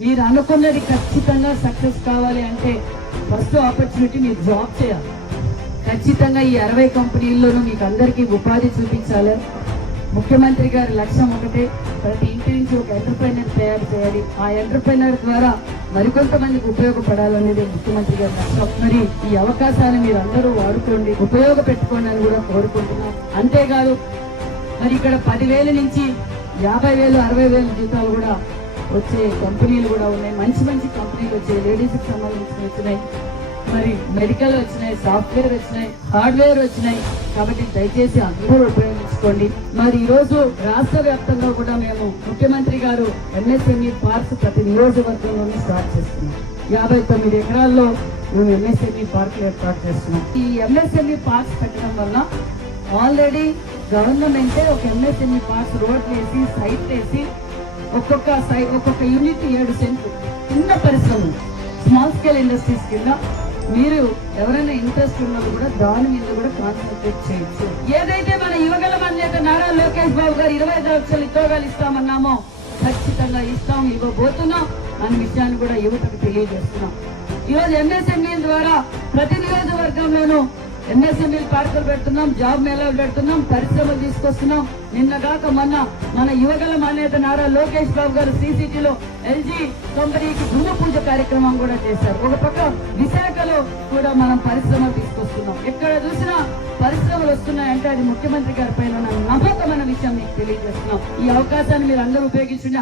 మీరు అనుకున్నది ఖచ్చితంగా సక్సెస్ కావాలి అంటే ఫస్ట్ ఆపర్చునిటీ మీరు జాబ్ చేయాలి. ఖచ్చితంగా ఈ అరవై కంపెనీల్లోనూ మీకు అందరికీ ఉపాధి చూపించాలి. ముఖ్యమంత్రి గారి లక్ష్యం ఒకటే ప్రతి ఇంటి నుంచి ఒక ఎంటర్ప్రైనర్ తయారు చేయాలి. ఆ ఎంటర్ప్రైనర్ ద్వారా మరికొంతమందికి ఉపయోగపడాలనేది ముఖ్యమంత్రి గారి లక్ష్యం. మరి ఈ అవకాశాన్ని మీరు అందరూ వాడుకోండి ఉపయోగపెట్టుకోండి అని కూడా కోరుకుంటున్నాం. అంతేకాదు మరి ఇక్కడ పదివేల నుంచి యాభై వేలు అరవై వేలు జీతాలు కూడా వచ్చే కంపెనీలు కూడా ఉన్నాయి. మంచి మంచి కంపెనీలు వచ్చాయి. లేడీస్కి సంబంధించిన వచ్చినాయి. మరి మెడికల్ వచ్చినాయి సాఫ్ట్వేర్ వచ్చినాయి హార్డ్వేర్ వచ్చినాయి. కాబట్టి దయచేసి అందరూ ఉపయోగించుకోండి. మరి ఈరోజు రోజు రాష్ట్ర వ్యాప్తంగా కూడా మేము ముఖ్యమంత్రి గారు ఎంఎస్ఎంఈ పార్క్స్ ప్రతి నియోజకవర్గంలోనే స్టార్ట్ చేస్తున్నాం. యాభై తొమ్మిది ఎకరాల్లో మేము ఎంఎస్ఎంఈ పార్కులు ఏర్పాటు చేస్తున్నాం. ఈ ఎంఎస్ఎంఈ పార్క్స్ పెట్టడం వల్ల ఆల్రెడీ గవర్నమెంటే ఒక ఎంఎస్ఎంఈ పార్క్స్ రోడ్ వేసి సైట్ వేసి ఒక్కొక్క సై ఒక్కొక్క యూనిట్ ఏడు సెంట్లు చిన్న పరిశ్రమలు స్మాల్ స్కేల్ ఇండస్ట్రీస్ కింద మీరు ఎవరైనా ఇంట్రెస్ట్ ఉన్నా కూడా దాని మీద కూడా కాన్సన్ట్రేట్ చేయొచ్చు ఏదైతే మన యువగల అనేక నారా లోకేష్ బాబు గారు ఇరవై ఐదు లక్షలు ఇతోగాలు ఇస్తామన్నామో ఖచ్చితంగా ఇస్తాం ఇవ్వబోతున్నాం అనే విషయాన్ని కూడా యువతకు తెలియజేస్తున్నాం. ఈరోజు ఎంఎస్ఎంఈ ద్వారా ప్రతి నియోజకవర్గంలోనూ ఎంఎస్ఎంఈ పార్కులు పెడుతున్నాం జాబ్ మేళాలు పెడుతున్నాం పరిశ్రమలు తీసుకొస్తున్నాం. నిన్నగాక మొన్న మన యువగల మాన్యత నారా లోకేష్ బాబు గారు సీసీటీలో ఎల్జీ కంపెనీకి భూమి పూజ కార్యక్రమం కూడా చేశారు. ఒక పక్క విశాఖలో కూడా మనం పరిశ్రమలు తీసుకొస్తున్నాం. ఎక్కడ చూసినా పరిశ్రమలు వస్తున్నాయంటే అది ముఖ్యమంత్రి గారి పైన నమ్మకమైన విషయం మీకు తెలియజేస్తున్నాం. ఈ అవకాశాన్ని మీరు అందరూ ఉపయోగించుంటే